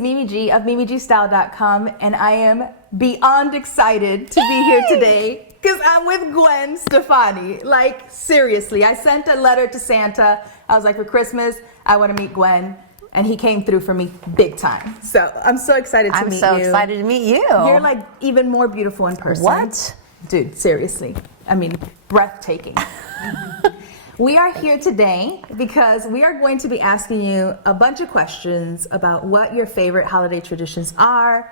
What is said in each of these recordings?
Mimi G of mimigstyle.com, and I am beyond excited to be here today because I'm with Gwen Stefani. Like, seriously, I sent a letter to Santa. I was like, for Christmas, I want to meet Gwen, and he came through for me big time. So I'm so excited to meet you. I'm so excited to meet you. You're like even more beautiful in person. What? Dude, seriously. I mean, breathtaking. We are here today because we are going to be asking you a bunch of questions about what your favorite holiday traditions are,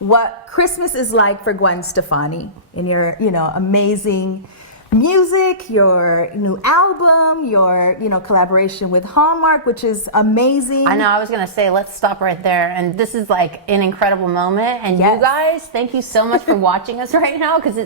what Christmas is like for Gwen Stefani, and your, amazing music, your new album, your, collaboration with Hallmark, which is amazing. I know, I was going to say, let's stop right there. And this is like an incredible moment. And Yes. you guys, thank you so much for watching us right now, because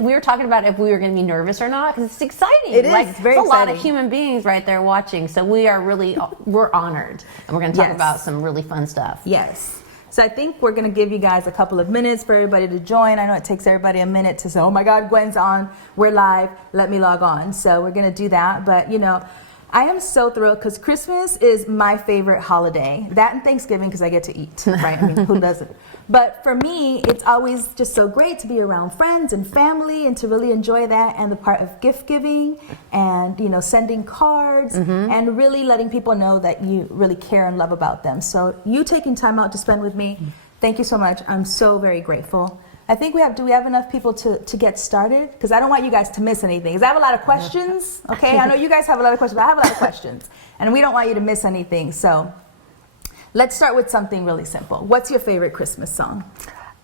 we were talking about if we were going to be nervous or not, because it's exciting. It is, it's very exciting. A lot of exciting. human beings right there watching. So we're honored. And we're going to talk about some really fun stuff. Yes. So I think we're going to give you guys a couple of minutes for everybody to join. I know it takes everybody a minute to say, oh my God, Gwen's on, we're live, let me log on. So we're going to do that. But, I am so thrilled because Christmas is my favorite holiday. That and Thanksgiving because I get to eat, right? I mean, who doesn't? But for me, it's always just so great to be around friends and family and to really enjoy that, and the part of gift giving and, sending cards and really letting people know that you really care and love about them. So you taking time out to spend with me, thank you so much. I'm so very grateful. I think do we have enough people to get started? Because I don't want you guys to miss anything. Because I have a lot of questions, okay? I know you guys have a lot of questions, but I have a lot of questions. And we don't want you to miss anything. So let's start with something really simple. What's your favorite Christmas song?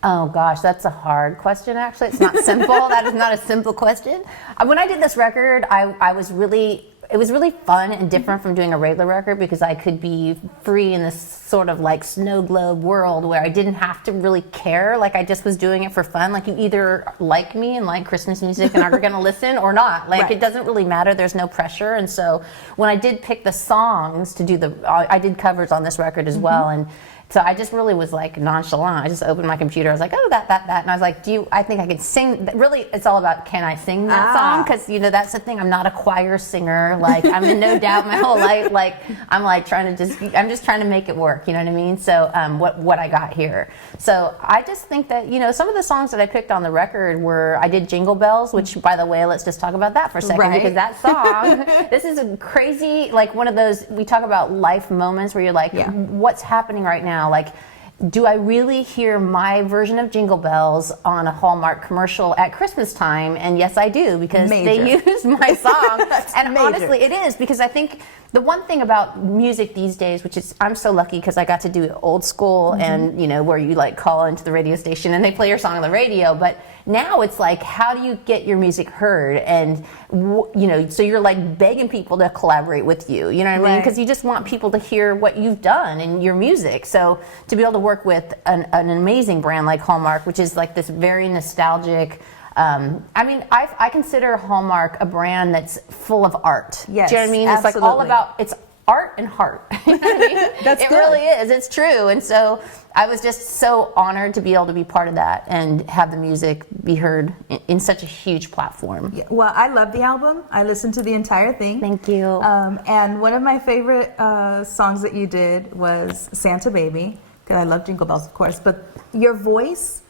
Oh gosh, that's a hard question actually. It's not simple. That is not a simple question. When I did this record, it was really fun and different from doing a regular record because I could be free in this sort of like snow globe world where I didn't have to really care. Like I just was doing it for fun. Like you either like me and like Christmas music and are going to listen or not. Like It doesn't really matter. There's no pressure. And so when I did pick the songs to do I did covers on this record as well. And so I just really was like nonchalant. I just opened my computer. I was like, oh, that. And I was like, I think I could sing. Really, it's all about, can I sing that song? Because, that's the thing. I'm not a choir singer. Like, I'm in no doubt my whole life. Like, I'm like I'm just trying to make it work. You know what I mean? So what I got here. So I just think that, some of the songs that I picked on the record I did Jingle Bells, which, by the way, let's just talk about that for a second. Because that song, this is a crazy, like one of those, we talk about life moments where you're like, what's happening right now? Like, do I really hear my version of Jingle Bells on a Hallmark commercial at Christmas time? And yes, I do, because they use my song. And honestly, it is, because I think the one thing about music these days, which is, I'm so lucky because I got to do it old school and, where you like call into the radio station and they play your song on the radio. But now it's like, how do you get your music heard? And, so you're like begging people to collaborate with you, you know what I mean? Because you just want people to hear what you've done and your music. So to be able to work with an amazing brand like Hallmark, which is like this very nostalgic, I consider Hallmark a brand that's full of art. Yes, do you know what I mean? Absolutely. It's like all about, it's art and heart. You know what I mean? It really is. It's true. And so I was just so honored to be able to be part of that and have the music be heard in such a huge platform. Yeah, well, I love the album. I listened to the entire thing. Thank you. And one of my favorite songs that you did was Santa Baby, because I love Jingle Bells, of course. But your voice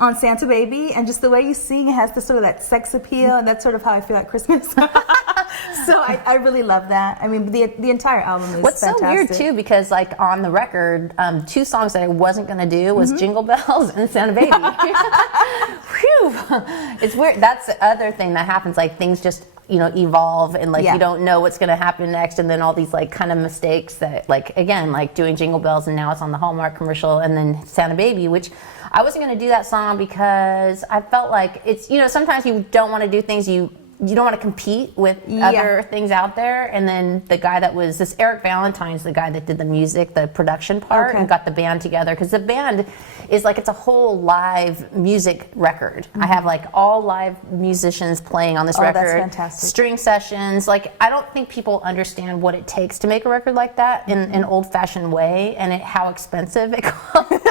on Santa Baby and just the way you sing, it has this sort of that sex appeal, and that's sort of how I feel at Christmas. So I really love that. I mean, the entire album is What's fantastic. so weird too, because like on the record, two songs that I wasn't going to do was Jingle Bells and Santa Baby. Whew. It's weird. That's the other thing that happens. Like things just evolve, and like you don't know what's going to happen next, and then all these like kind of mistakes that like, again, like doing Jingle Bells and now it's on the Hallmark commercial, and then Santa Baby, which I wasn't going to do that song because I felt like it's, sometimes you don't want to do things you don't want to compete with other things out there. And then the guy that was this Eric Valentine's the guy that did the music, the production part, and got the band together, because the band is like, it's a whole live music record. I have like all live musicians playing on this record. That's fantastic. String sessions. Like, I don't think people understand what it takes to make a record like that in an old-fashioned way, and how expensive it costs.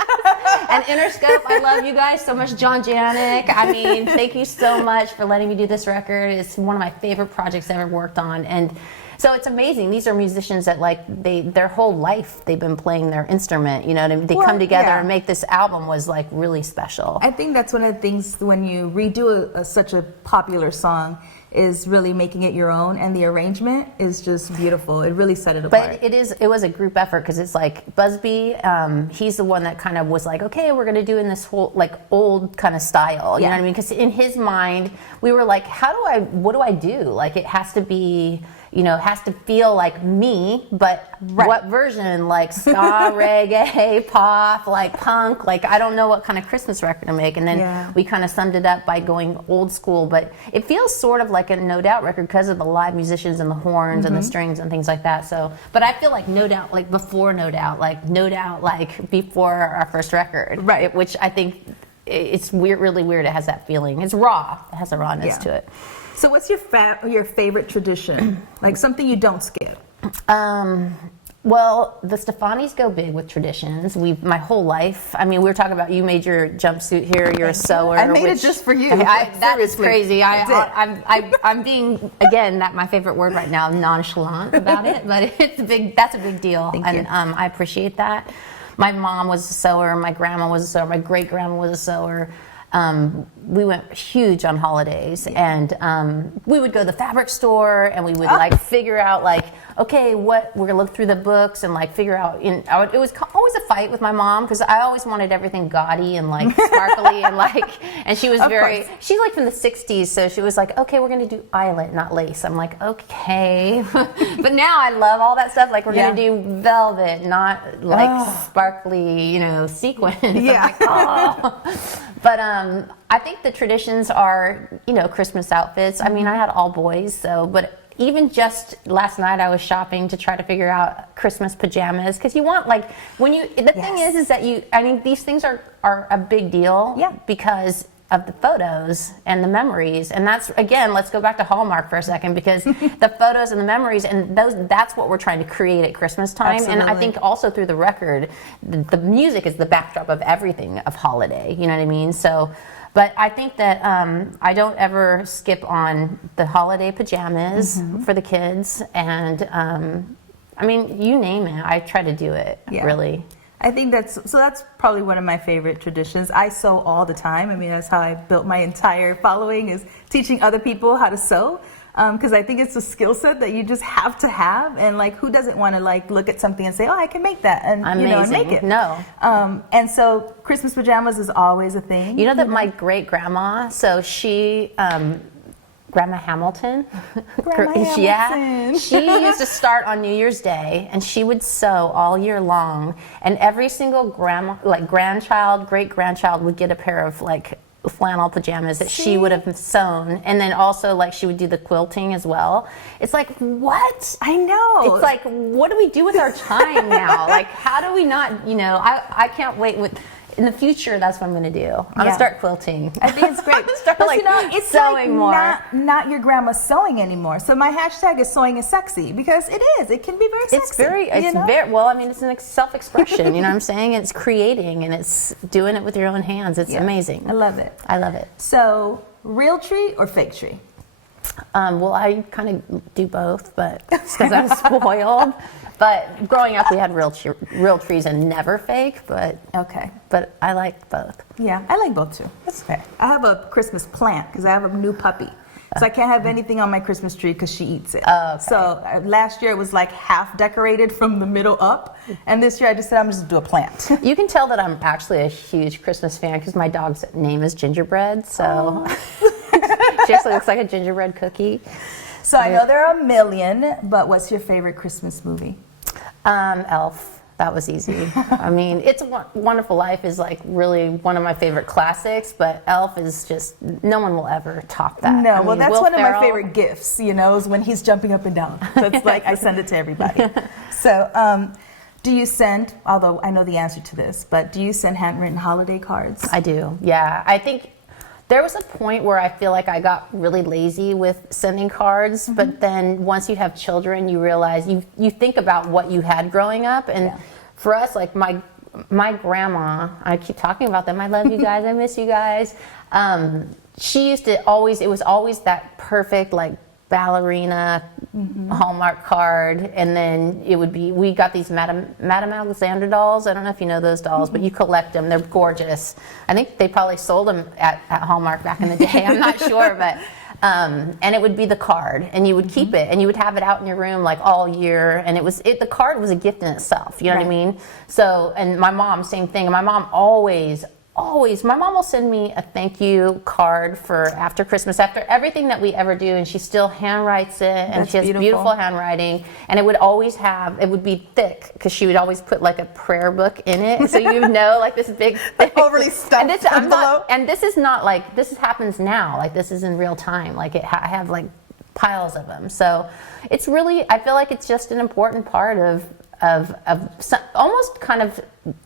And Interscope, I love you guys so much. John Janik, I mean, thank you so much for letting me do this record. It's one of my favorite projects I ever worked on. And So it's amazing. These are musicians that like their whole life they've been playing their instrument. You know what I mean? They come together and make this album was like really special. I think that's one of the things when you redo such a popular song is really making it your own, and the arrangement is just beautiful. It really set it apart. But it was a group effort because it's like Busby, he's the one that kind of was like, okay, we're gonna do in this whole like old kind of style. You know what I mean? Because in his mind, we were like, what do I do? Like it has to be, you know, has to feel like me, but what version? Like ska, reggae, pop, like punk, like I don't know what kind of Christmas record to make. And then we kind of summed it up by going old school, but it feels sort of like a No Doubt record because of the live musicians and the horns and the strings and things like that. So, but I feel like No Doubt, like before No Doubt, like before our first record, right? Which I think it's weird, really weird. It has that feeling. It's raw. It has a rawness to it. So what's your favorite tradition? Like something you don't skip? Well, the Stefanis go big with traditions. My whole life. I mean, we were talking about you made your jumpsuit here. You're a sewer. I made it just for you. That is crazy. I'm being again my favorite word right now. Nonchalant about it, but it's big. That's a big deal, and I appreciate that. My mom was a sewer. My grandma was a sewer. My great grandma was a sewer. We went huge on holidays, and we would go to the fabric store, and we would like figure out like, okay, what we're gonna look through the books and like figure out. It was always a fight with my mom because I always wanted everything gaudy and like sparkly and like, and she was she's like from the '60s, so she was like, okay, we're gonna do eyelet, not lace. I'm like, okay, but now I love all that stuff. Like we're gonna do velvet, not like sparkly, you know, sequins. Yeah. I'm like, oh. But I think the traditions are, you know, Christmas outfits. I mean, I had all boys, but even just last night I was shopping to try to figure out Christmas pajamas because you want like the thing is that I mean these things are a big deal because of the photos and the memories, and that's again, let's go back to Hallmark for a second because the photos and the memories and that's what we're trying to create at Christmas time. Absolutely. And I think also through the record, the music is the backdrop of everything of holiday. You know what I mean? So, but I think that I don't ever skip on the holiday pajamas for the kids, and I mean, you name it, I try to do it really. I think that's probably one of my favorite traditions. I sew all the time. I mean, that's how I built my entire following, is teaching other people how to sew. Because I think it's a skill set that you just have to have, and like, who doesn't want to like look at something and say, "Oh, I can make that," and you know, and make it. No. And so Christmas pajamas is always a thing. You know that my great grandma, so she. Grandma Hamilton. Hamilton. She used to start on New Year's Day, and she would sew all year long. And every single grandchild, great grandchild would get a pair of like flannel pajamas that she would have sewn, and then also like she would do the quilting as well. It's like, what? I know. It's like, what do we do with our time now? Like, how do we not? You know, I can't wait with. In the future, that's what I'm going to do. I'm going to start quilting. I think it's great. Start like, you know, it's sewing like not your grandma's sewing anymore. So my hashtag is sewing is sexy, because it is. It can be very sexy. It's very well. I mean, it's an self-expression. You know what I'm saying? It's creating, and it's doing it with your own hands. It's amazing. I love it. I love it. So, real tree or fake tree? Well, I kind of do both, but it's because I'm spoiled. But growing up, we had real trees and never fake. But But I like both. Yeah, I like both too. That's fair. I have a Christmas plant because I have a new puppy, so I can't have anything on my Christmas tree because she eats it. Oh, okay. So last year it was like half decorated from the middle up, and this year I just said I'm just gonna do a plant. You can tell that I'm actually a huge Christmas fan because my dog's name is Gingerbread. So she actually looks like a gingerbread cookie. So I know there are a million, but what's your favorite Christmas movie? Elf. That was easy. I mean, It's a Wonderful Life is like really one of my favorite classics, but Elf is just, no one will ever top that. No, well, that's one of my favorite gifts, you know, is when he's jumping up and down. So it's like, I send it to everybody. So, do you send, although I know the answer to this, but do you send handwritten holiday cards? I do, yeah. I think there was a point where I feel like I got really lazy with sending cards, but then once you have children, you realize you think about what you had growing up, and for us, like my grandma, I keep talking about them. I love you guys. I miss you guys. She used to always. It was always that perfect like ballerina Hallmark card, and then it would be, we got these Madame Alexander dolls. I don't know if you know those dolls, but you collect them. They're gorgeous. I think they probably sold them at Hallmark back in the day. I'm not sure, but and it would be the card, and you would keep it, and you would have it out in your room like all year, and the card was a gift in itself. You know what I mean? So, and my mom, same thing. And my mom always, my mom will send me a thank you card for after Christmas, after everything that we ever do, and she still handwrites it, and she has beautiful handwriting, and it would be thick, because she would always put like a prayer book in it, so you know, like this big, thick, overly stuffed envelope. And this is not like, this happens now, like this is in real time, like I have like piles of them, so it's really, I feel like it's just an important part of almost kind of,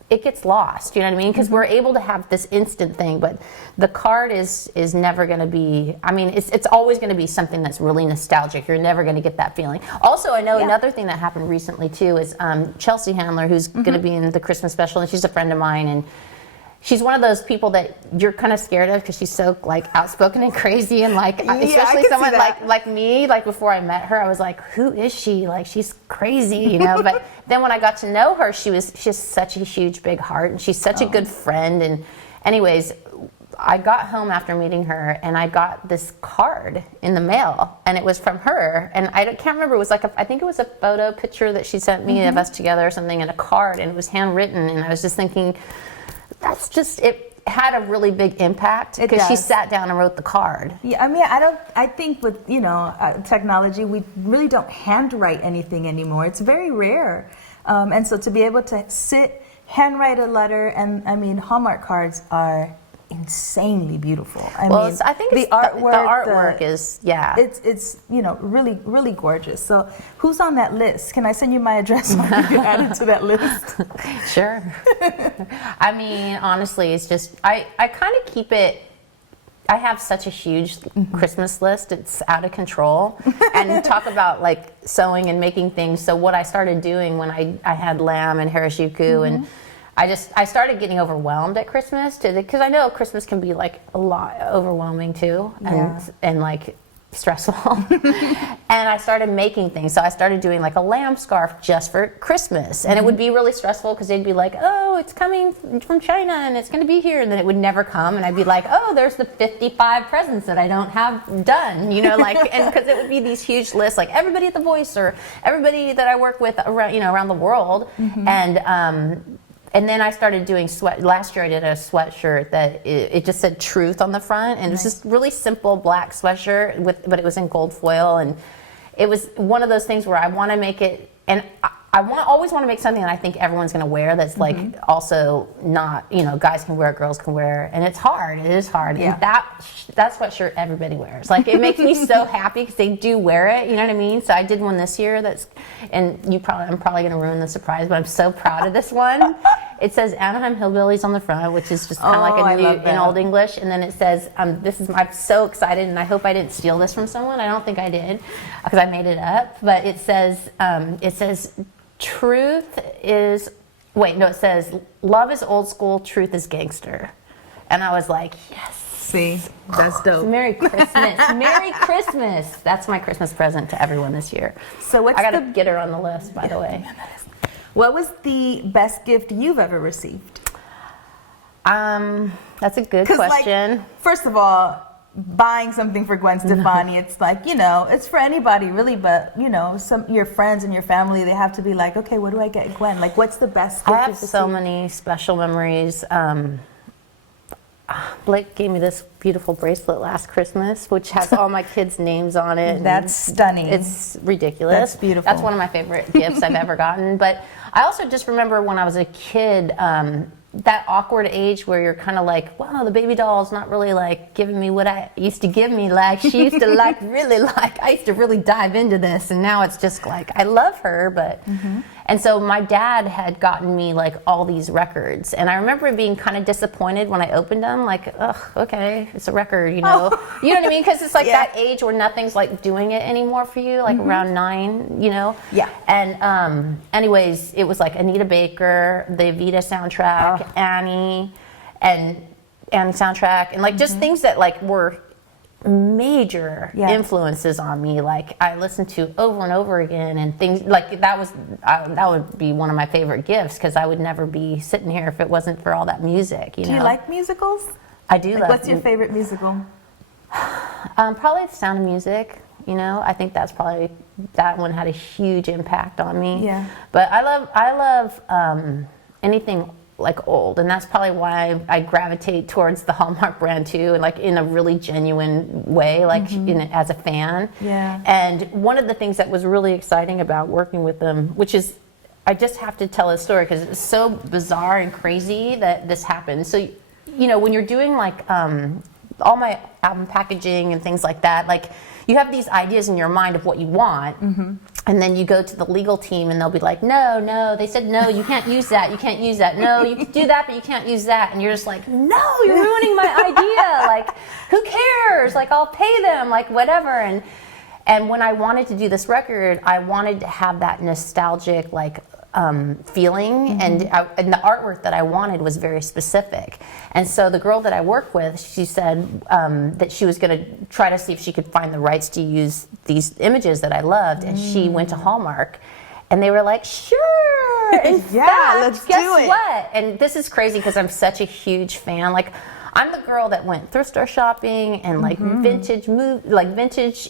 it gets lost, you know what I mean? Because we're able to have this instant thing, but the card is never going to be, I mean, it's always going to be something that's really nostalgic. You're never going to get that feeling. Also, I know another thing that happened recently too is Chelsea Handler, who's going to be in the Christmas special, and she's a friend of mine, and she's one of those people that you're kind of scared of because she's so like outspoken and crazy, and like especially someone like me. Like before I met her, I was like, who is she? Like she's crazy, you know. But then when I got to know her, she has such a huge big heart, and she's such a good friend. And anyways, I got home after meeting her, and I got this card in the mail, and it was from her. And I can't remember. It was like I think it was a photo picture that she sent me of us together or something, and a card, and it was handwritten. And I was just thinking, that's just, it had a really big impact because she sat down and wrote the card. Yeah, I mean, I think with, you know, technology, we really don't handwrite anything anymore. It's very rare. And so to be able to handwrite a letter, and I mean, Hallmark cards are insanely beautiful. I mean, I think the artwork is, it's you know, really gorgeous. So who's on that list? Can I send you my address so you can add it to that list? Sure. I mean, honestly, it's just I kind of keep it. I have such a huge Christmas list; it's out of control. And talk about like sewing and making things. So what I started doing when I had lamb and harajuku and I started getting overwhelmed at Christmas because I know Christmas can be like a lot overwhelming too, and like stressful. And I started making things. So I started doing like a lamb scarf just for Christmas, and it would be really stressful because they'd be like, "Oh, it's coming from China and it's going to be here," and then it would never come, and I'd be like, "Oh, there's the 55 presents that I don't have done," you know, like, and because it would be these huge lists, like everybody at the Voice or everybody that I work with around the world, and then I started doing last year I did a sweatshirt that it just said truth on the front, and it was just really simple black sweatshirt but it was in gold foil, and it was one of those things where I want to make it, and I always want to make something that I think everyone's going to wear that's like also not, you know, guys can wear, girls can wear, and it's hard. It is hard. Yeah. And that sweatshirt everybody wears. Like it makes me so happy because they do wear it. You know what I mean? So I did one this year and I'm probably going to ruin the surprise, but I'm so proud of this one. It says Anaheim Hillbillies on the front, which is just kind of like in Old English, and then it says, I'm so excited, and I hope I didn't steal this from someone. I don't think I did because I made it up. But it says truth is, it says, love is old school, truth is gangster. And I was like, yes. See, that's dope. Merry Christmas. Merry Christmas. That's my Christmas present to everyone this year. So I got to get her on the list, by the way. What was the best gift you've ever received? That's a good question. Like, first of all, buying something for Gwen Stefani, it's like, you know, it's for anybody really, but you know, your friends and your family, they have to be like, okay, what do I get Gwen? Like, what's the best gift? I have so many special memories. Blake gave me this beautiful bracelet last Christmas, which has all my kids' names on it. That's stunning. It's ridiculous. That's beautiful. That's one of my favorite gifts I've ever gotten. But I also just remember when I was a kid, that awkward age where you're kind of like, wow, the baby doll's not really like giving me what I used to give me. Like she used to like really like, I used to really dive into this, and now it's just like, I love her, but. And so my dad had gotten me like all these records, and I remember being kind of disappointed when I opened them, like, ugh, okay, it's a record, you know. You know what I mean? Because it's like that age where nothing's like doing it anymore for you, like around 9, you know. Yeah. And anyways, it was like Anita Baker, the Evita soundtrack, Annie, and soundtrack, and like just things that like were major influences on me. Like I listened to over and over again, and things like that would be one of my favorite gifts, because I would never be sitting here if it wasn't for all that music. Do you like musicals? I do. Like, what's your favorite musical? Probably The Sound of Music. I think that one had a huge impact on me. Yeah. But I love anything like old, and that's probably why I gravitate towards the Hallmark brand too, and like in a really genuine way, like as a fan. Yeah. And one of the things that was really exciting about working with them, which is, I just have to tell a story because it's so bizarre and crazy that this happened. So, when you're doing like all my album packaging and things like that, like you have these ideas in your mind of what you want, and then you go to the legal team and they'll be like, no, they said no, you can't use that, you can't use that, no, you can do that, but you can't use that, and you're just like, no, you're ruining my idea, like, who cares, like, I'll pay them, like, whatever. And when I wanted to do this record, I wanted to have that nostalgic, like, feeling, and the artwork that I wanted was very specific. And so the girl that I work with, she said that she was going to try to see if she could find the rights to use these images that I loved, and she went to Hallmark, and they were like, sure, in fact, let's guess do it. what? And this is crazy because I'm such a huge fan. Like, I'm the girl that went thrift store shopping and like vintage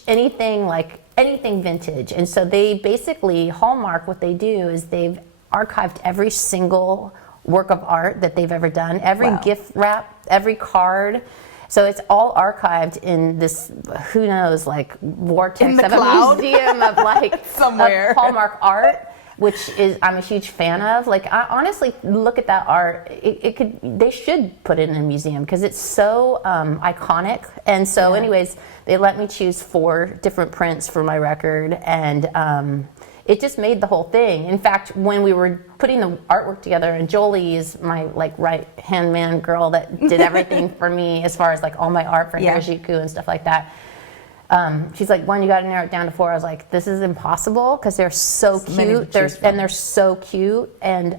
anything vintage. And so they basically, Hallmark, what they do is they've archived every single work of art that they've ever done, every gift wrap, every card. So it's all archived in this, who knows, like vortex of a museum of like somewhere of Hallmark art, which is I'm a huge fan of. Like, I honestly look at that art. They should put it in a museum because it's so iconic. And so, anyways, they let me choose 4 different prints for my record, and it just made the whole thing. In fact, when we were putting the artwork together, and Jolie is my like right hand man girl that did everything for me as far as like all my art for Harajuku and stuff like that. She's like, "Gwen, you got to narrow it down to 4." I was like, "This is impossible because they're so cute. They're so cute." And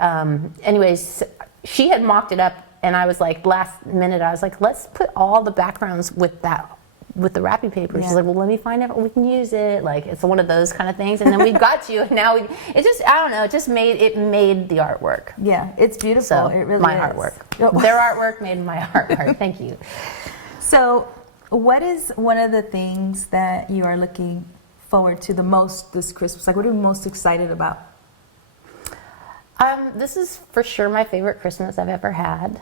anyways, she had mocked it up, and I was like, last minute, I was like, "Let's put all the backgrounds with the wrapping paper." She's like, "Well, let me find out we can use it." Like, it's one of those kind of things. And then we got you, and now it just made the artwork. Yeah, it's beautiful. So it really my is. artwork, their artwork made my artwork. Thank you. So, what is one of the things that you are looking forward to the most this Christmas? Like, what are you most excited about? This is for sure my favorite Christmas I've ever had.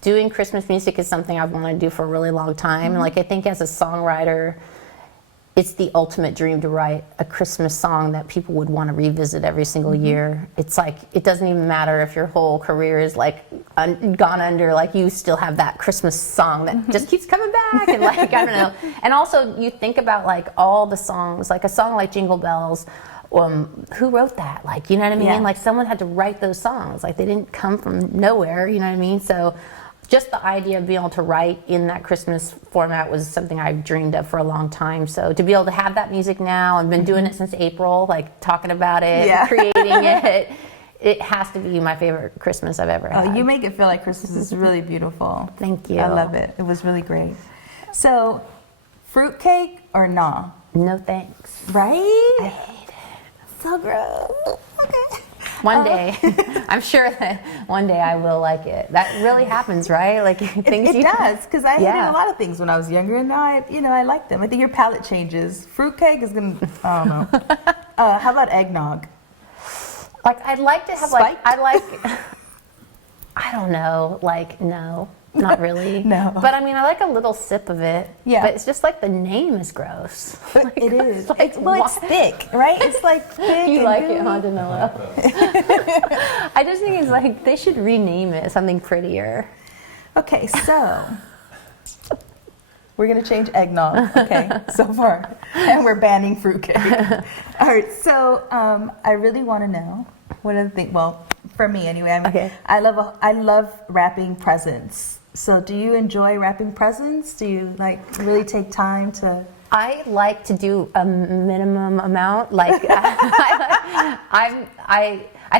Doing Christmas music is something I've wanted to do for a really long time. Like, I think as a songwriter, it's the ultimate dream to write a Christmas song that people would want to revisit every single year. It's like, it doesn't even matter if your whole career is like gone under, like you still have that Christmas song that just keeps coming back, and like, I don't know. And also you think about like all the songs, like a song like Jingle Bells, who wrote that? Like, you know what I mean? Yeah. Like, someone had to write those songs. Like, they didn't come from nowhere, you know what I mean? So just the idea of being able to write in that Christmas format was something I've dreamed of for a long time. So to be able to have that music now, I've been doing it since April, like talking about it, creating it. It has to be my favorite Christmas I've ever had. Oh, you make it feel like Christmas is really beautiful. Thank you. I love it. It was really great. So, fruitcake or nah? No thanks. Right? I hate it. So gross. Okay. One day, I'm sure that one day I will like it. That really happens, right? Like, things It does, because I hated Yeah. a lot of things when I was younger, and now I like them. I think your palate changes. Fruitcake is gonna, I don't know. How about eggnog? Like, I'd like to have Spiked? I don't know, like, no, not really. No. But I mean, I like a little sip of it. Yeah. But it's just like the name is gross. Like, It is. like, It's thick, right? It's like thick. You and like gooey. it, huh, Danilo? I just think it's like, they should rename it something prettier. Okay, so we're gonna change eggnog. Okay, so far, and we're banning fruitcake. All right, so I really want to know what are the things. Well, for me anyway. Okay. I love wrapping presents. So, do you enjoy wrapping presents? Do you like really take time to? I like to do a minimum amount. Like, I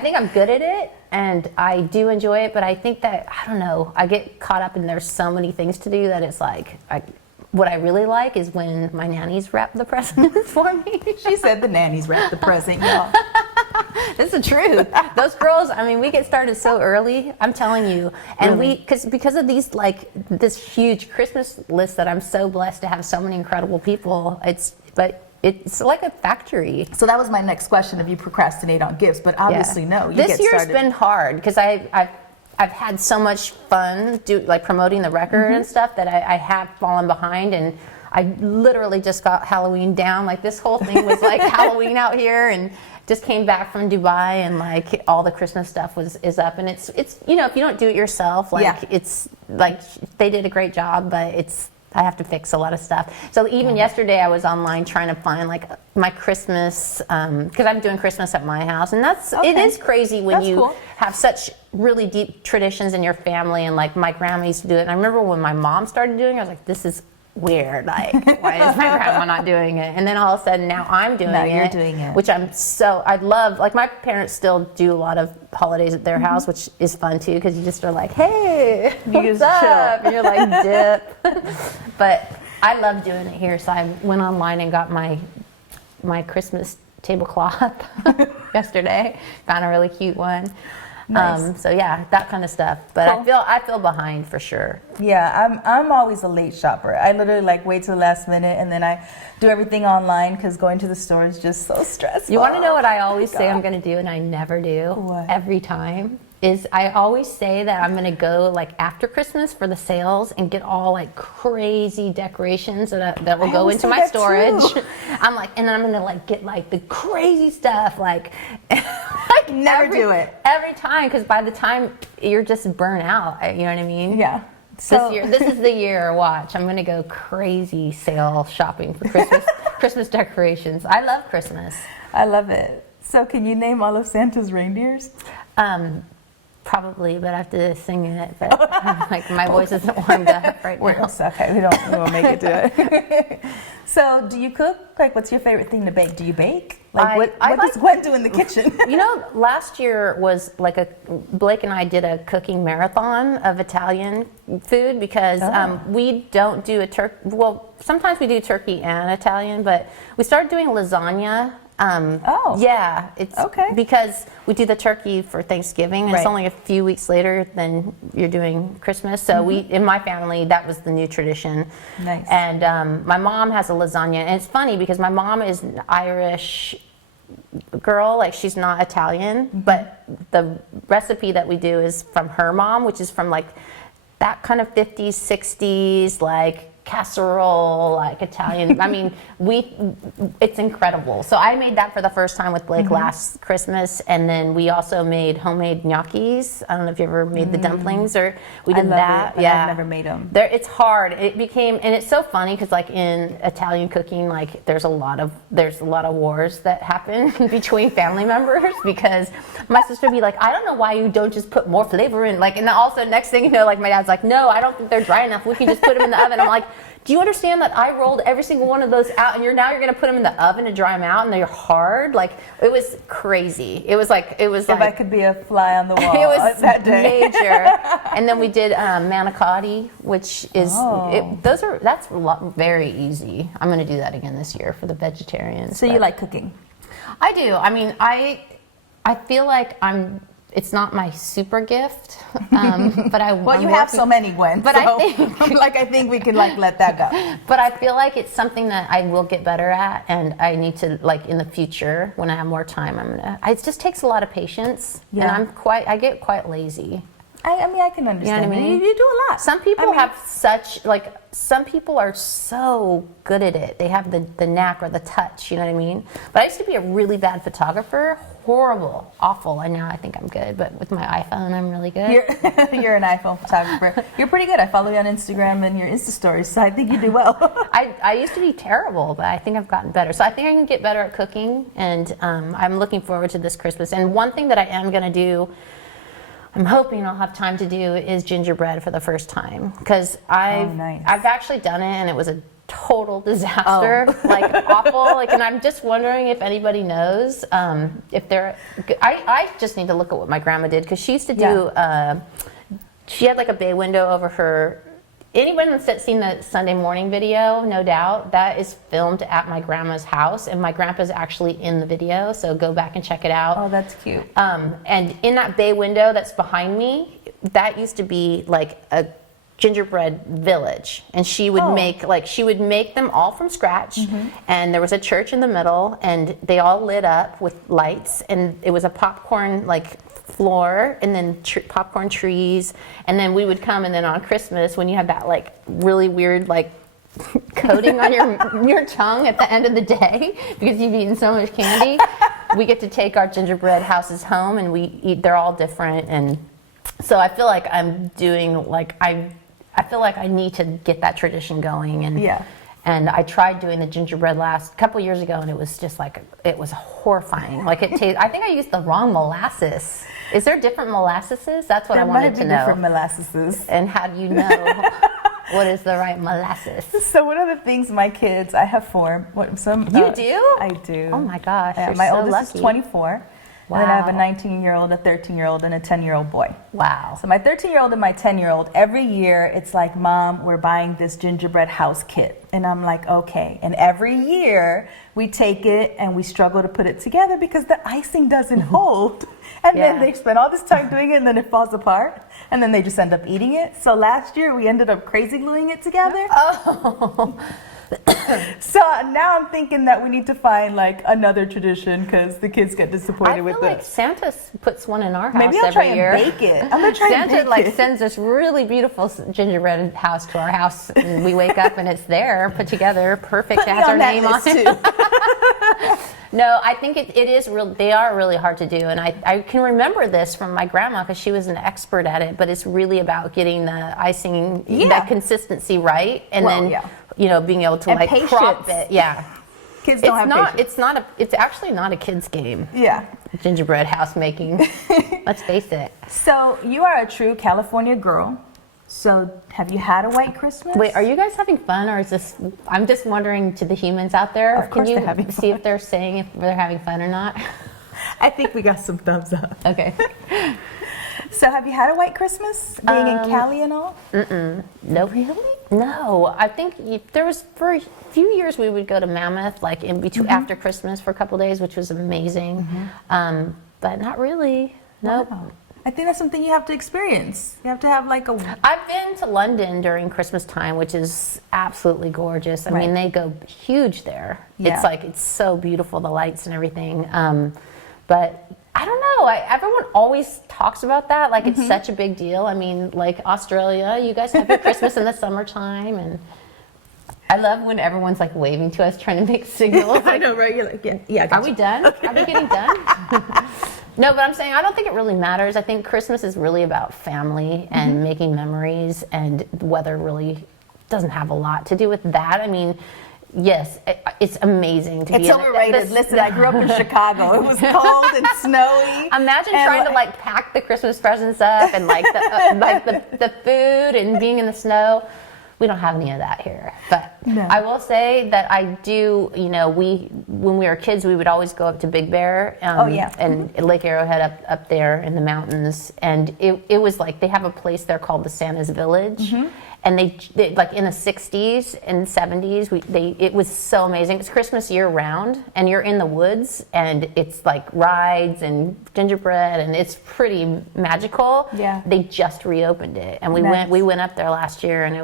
think I'm good at it, and I do enjoy it. But I think that, I don't know, I get caught up in there's so many things to do that it's like what I really like is when my nannies wrap the presents for me. She said the nannies wrap the present, y'all. It's the truth. Those girls, I mean, we get started so early, I'm telling you. And Really? because of these, like, this huge Christmas list that I'm so blessed to have so many incredible people, it's like a factory. So that was my next question, if you procrastinate on gifts, but obviously no. You This get year's started. been hard because I've had so much fun promoting the record and stuff that I have fallen behind, and I literally just got Halloween down. Like, this whole thing was like Halloween out here, and just came back from Dubai, and like all the Christmas stuff is up, and it's if you don't do it yourself, like it's like they did a great job, but I have to fix a lot of stuff. So even yesterday I was online trying to find like my Christmas, because I'm doing Christmas at my house, and it is crazy when you have such really deep traditions in your family, and like my grandma used to do it. And I remember when my mom started doing it, I was like, this is weird. Like, why is my grandma not doing it? And then all of a sudden now I'm doing it. You're doing it. Which I love. Like, my parents still do a lot of holidays at their house, which is fun too, because you just are like, hey, what's up? And you're like, dip. But I love doing it here, so I went online and got my Christmas tablecloth yesterday. Found a really cute one. Nice. So yeah, that kind of stuff. But Cool. I feel behind for sure. Yeah, I'm always a late shopper. I literally like wait till the last minute, and then I do everything online because going to the store is just so stressful. You want to know what I always say I'm going to do, and I never do? What? Every time is I always say that I'm going to go like after Christmas for the sales and get all like crazy decorations that will go always into say my that storage. too. I'm like, and then I'm going to like get like the crazy stuff, like Never do it. every time, because by the time you're just burnt out, you know what I mean? Yeah. So This is the year. Watch, I'm going to go crazy sale shopping for Christmas Christmas decorations. I love Christmas. I love it. So can you name all of Santa's reindeers? Probably, but I have to sing it. But like, my voice isn't warmed up right now. Okay, we won't make it to it. So do you cook? Like, what's your favorite thing to bake? Do you bake? Like, what does Gwen do in the kitchen? You know, last year was like Blake and I did a cooking marathon of Italian food because we don't do well, sometimes we do turkey and Italian, but we started doing lasagna. Yeah, it's okay because we do the turkey for Thanksgiving, and it's Right. only a few weeks later than you're doing Christmas. So in my family, that was the new tradition. Nice. And my mom has a lasagna, and it's funny because my mom is an Irish girl, like she's not Italian, but the recipe that we do is from her mom, which is from like that kind of 50s, 60s, like casserole, like Italian. I mean, it's incredible. So I made that for the first time with Blake last Christmas, and then we also made homemade gnocchis. I don't know if you ever made the dumplings, or we did that. But I've never made them. It's hard. And it's so funny because like in Italian cooking, like there's a lot of wars that happen between family members, because my sister would be like, I don't know why you don't just put more flavor in, like, and then also next thing you know, like my dad's like, no, I don't think they're dry enough. We can just put them in the oven. I'm like, do you understand that I rolled every single one of those out, and you're going to put them in the oven to dry them out, and they're hard? Like, it was crazy. It was like If I could be a fly on the wall, it was that day. major. And then we did manicotti, which is that's very easy. I'm going to do that again this year for the vegetarians. So you like cooking? I do. I mean, I feel like it's not my super gift, but Well, you have so many, Gwen. But so, I think we can let that go. But I feel like it's something that I will get better at, and I need to, like, in the future when I have more time, it just takes a lot of patience, and I get quite lazy. I mean, I can understand. You know what I mean? You do a lot. Some people some people are so good at it. They have the knack or the touch, you know what I mean? But I used to be a really bad photographer. Horrible, awful. And now I think I'm good. But with my iPhone, I'm really good. You're an iPhone photographer. You're pretty good. I follow you on Instagram and your Insta stories, so I think you do well. I used to be terrible, but I think I've gotten better. So I think I can get better at cooking, and I'm looking forward to this Christmas. And one thing that I am going to do, I'm hoping I'll have time to do, is gingerbread for the first time, because I've actually done it, and it was a total disaster, like awful. Like, and I'm just wondering if anybody knows if they're. I just need to look at what my grandma did, because she used to do. She had like a bay window over her anyone that's seen the Sunday morning video, no doubt, that is filmed at my grandma's house, and my grandpa's actually in the video, so go back and check it out. Oh, that's cute. And in that bay window that's behind me, that used to be like a gingerbread village, and she would make them all from scratch, and there was a church in the middle, and they all lit up with lights, and it was a popcorn like floor, and then popcorn trees, and then we would come, and then on Christmas when you have that like really weird like coating on your tongue at the end of the day because you've eaten so much candy, we get to take our gingerbread houses home, and we eat. They're all different, and so I feel like I'm doing like I feel like I need to get that tradition going, and I tried doing the gingerbread last couple years ago, and it was just like it was horrifying. Like I think I used the wrong molasses. Is there different molasses? That's what I wanted to know. Different molasses. And how do you know what is the right molasses? So one of the things my kids, I have 4. You do? I do. Oh my gosh! You're my so oldest lucky. is 24. Wow. And then I have a 19-year-old, a 13-year-old, and a 10-year-old boy. Wow. So my 13-year-old and my 10-year-old, every year it's like, Mom, we're buying this gingerbread house kit. And I'm like, okay. And every year we take it and we struggle to put it together because the icing doesn't hold. And then they spend all this time doing it, and then it falls apart. And then they just end up eating it. So last year we ended up crazy gluing it together. Oh. So now I'm thinking that we need to find like another tradition because the kids get disappointed with I feel like this. Santa puts one in our house Maybe I'll every try year. and bake it. I'm gonna try and Santa bake it. sends this really beautiful gingerbread house to our house, and we wake up and it's there, put together, perfect. Put It me has on our that name on list it. too. No, I think it is real. They are really hard to do, and I can remember this from my grandma because she was an expert at it. But it's really about getting the icing, that consistency right, and being able to And like patience. crop it. Yeah, Kids don't have patience. It's actually not a kid's game. Yeah. Gingerbread house making. Let's face it. So you are a true California girl. So have you had a white Christmas? Wait, are you guys having fun, or is this? I'm just wondering to the humans out there. Of course can they're having you see fun. if they're saying if they're having fun or not? I think we got some thumbs up. Okay. So have you had a white Christmas being in Cali and all? No, really? No, I think there was for a few years we would go to Mammoth like in between after Christmas for a couple days, which was amazing. But not really. Nope. Wow. I think that's something you have to experience. You have to have like a... I've been to London during Christmas time, which is absolutely gorgeous. I mean, they go huge there. Yeah. It's like, it's so beautiful, the lights and everything. But I don't know. Everyone always talks about that. Like, it's such a big deal. I mean, like Australia, you guys have your Christmas in the summertime. And I love when everyone's like waving to us, trying to make signals. I know, right? You're like, yeah. Are we done? Okay. Are we getting done? No, but I'm saying I don't think it really matters. I think Christmas is really about family and making memories, and the weather really doesn't have a lot to do with that. I mean, yes, it's amazing to be. It's overrated. Listen, I grew up in Chicago. It was cold and snowy. Imagine trying to like pack the Christmas presents up and like the food and being in the snow. We don't have any of that here. But I will say that I do, when we were kids, we would always go up to Big Bear and Lake Arrowhead up there in the mountains. And it was like, they have a place there called the Santa's Village. And they like in the 60s and 70s, it was so amazing. It's Christmas year round, and you're in the woods, and it's like rides and gingerbread, and it's pretty magical. Yeah. They just reopened it, and we went up there last year, and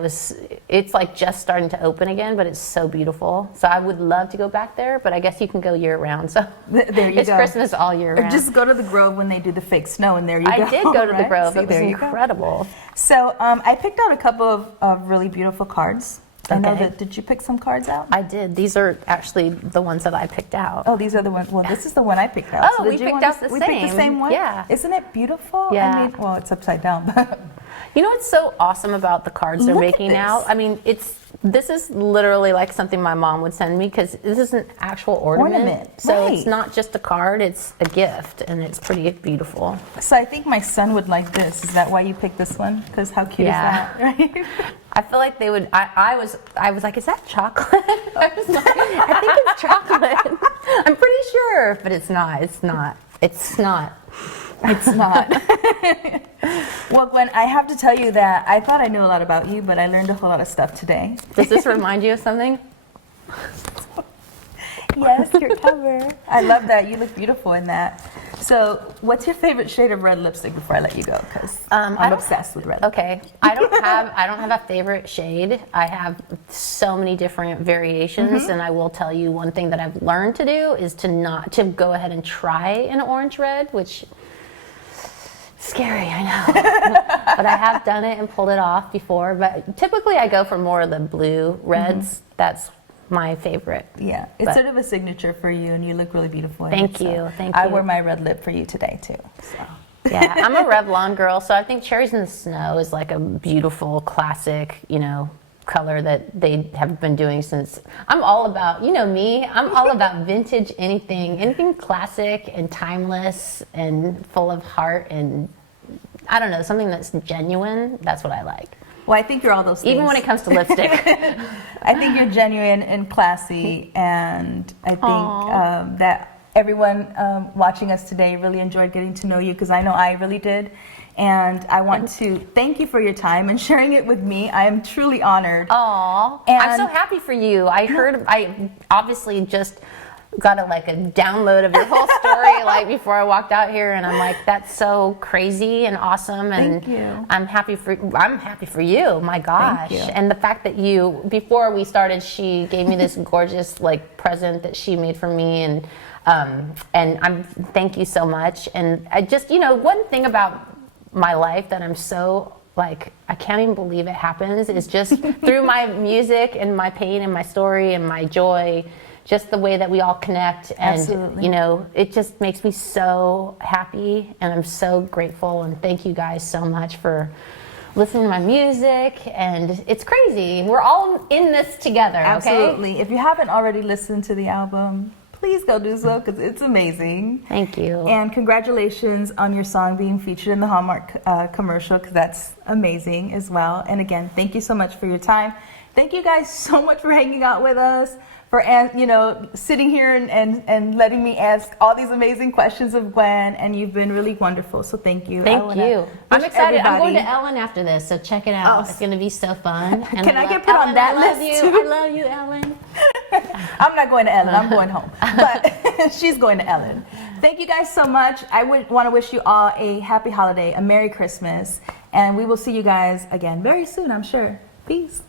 it's like just starting to open again, but it's so beautiful. So I would love to go back there, but I guess you can go year round. So there you it's go. Christmas all year round. Or just go to the Grove when they do the fake snow, and there you go. I did go to the Grove. See, It was incredible. So I picked out a couple of really beautiful cards. I know that. Did you pick some cards out? I did. These are actually the ones that I picked out. Oh, these are the ones. Well, this is the one I picked out. Oh, so we picked out the we same. picked the same one? Yeah. Isn't it beautiful? Yeah. I mean, well, it's upside down. But You know what's so awesome about the cards they're Look at making this. now? I mean, this is literally like something my mom would send me because this is an actual ornament. So right. it's not just a card, it's a gift, and it's pretty beautiful. so I think my son would like this. Is that why you picked this one? Because how cute is that? Right? I feel like they would. I was like, is that chocolate? I was like, I think it's chocolate. I'm pretty sure, but it's not. It's not. It's not. It's not. Well, Gwen, I have to tell you that I thought I knew a lot about you, but I learned a whole lot of stuff today. Does this remind you of something? Yes, your cover. I love that. You look beautiful in that. So, what's your favorite shade of red lipstick before I let you go? Because I'm obsessed with red. Okay, I don't have a favorite shade. I have so many different variations, and I will tell you one thing that I've learned to do is to go ahead and try an orange red, which scary, I know. But I have done it and pulled it off before. But typically, I go for more of the blue reds. That's my favorite. Yeah, it's sort of a signature for you, and you look really beautiful in Thank it, you, so thank you. I wore my red lip for you today too. So. Yeah, I'm a Revlon girl, so I think Cherries in the Snow is like a beautiful classic, color that they have been doing since. I'm all about, me, I'm all about vintage anything classic and timeless and full of heart and I don't know, something that's genuine. That's what I like. Well, I think you're all those things. Even when it comes to lipstick. I think you're genuine and classy, and I think that everyone watching us today really enjoyed getting to know you, because I know I really did. And I want to thank you for your time and sharing it with me. I am truly honored. Aw, I'm so happy for you. I obviously just got a download of your whole story before I walked out here, and I'm like, that's so crazy and awesome, and thank you. I'm happy for you. My gosh. Thank you. And the fact that before we started, she gave me this gorgeous present that she made for me, and thank you so much. And I just one thing about my life that I'm so I can't even believe it happens is just through my music and my pain and my story and my joy, just the way that we all connect, and Absolutely. it just makes me so happy, and I'm so grateful, and thank you guys so much for listening to my music, and it's crazy. We're all in this together, okay? Absolutely. If you haven't already listened to the album, please go do so, because it's amazing. Thank you. And congratulations on your song being featured in the Hallmark commercial, because that's amazing as well. And again, thank you so much for your time. Thank you guys so much for hanging out with us, for sitting here and letting me ask all these amazing questions of Gwen, and you've been really wonderful, so thank you. Thank you. I'm excited. I'm going to everybody- Ellen after this, so check it out. Oh. It's going to be so fun. And Can I get put on that list too? I love you, Ellen. I'm not going to Ellen, I'm going home, but she's going to Ellen. Thank you guys so much. I would want to wish you all a happy holiday, a Merry Christmas, and we will see you guys again very soon, I'm sure. Peace.